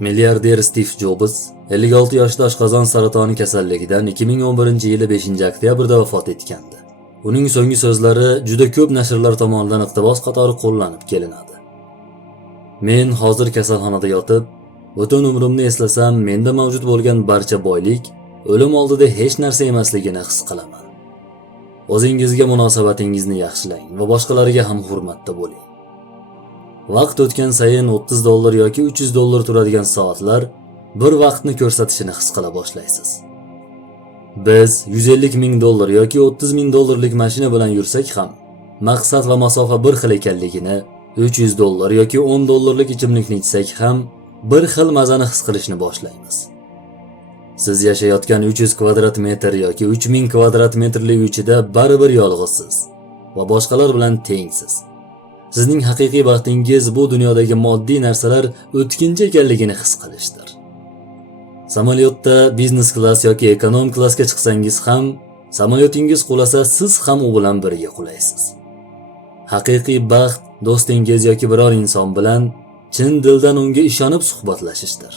Milliarder Stiv Jobs 56 yoshda oshqozon saratoni kasalligidan 2011-yili 5-oktyabrda vafot etgandi. Uning so'nggi so'zlari juda ko'p nashrlar tomonidan iqtibos qatori qo'llanib kelinadi. Men hozir kasalxonada yotib, butun umrimni eslasam, menda mavjud bo'lgan barcha boylik o'lim oldida hech narsa emasligini his qilaman. O'zingizga munosabatingizni yaxshilang va boshqalarga ham hurmatda bo'ling. Vaqt o'tgan sayin 30 dollar yoki 300 dollar turadigan soatlar bir vaqtni ko'rsatishini his qila boshlaysiz. Biz 150 ming dollar yoki 30 ming dollarlik mashina bilan yursak ham, maqsad va masofa bir xil ekanligini, 300 dollar yoki 10 dollarlik ichimlikni ichsak ham bir xil mazani his qilishni boshlaymiz. Siz yashayotgan 300 kvadrat metr yoki 3000 kvadrat metrlik uychida baribir yolg'izsiz va boshqalar bilan tengsiz. Sizning haqiqiy baxtingiz bu dunyodagi moddiy narsalar o'tkinchi ekanligini his qilishdir. Samolyotda biznes klass yoki ekonom klassga chiqsangiz ham, samolyotingiz qulasa, siz ham u bilan birga qulaysiz. Haqiqiy baxt do'stingiz yoki biror inson bilan chin dildan unga ishonib suhbatlashishdir.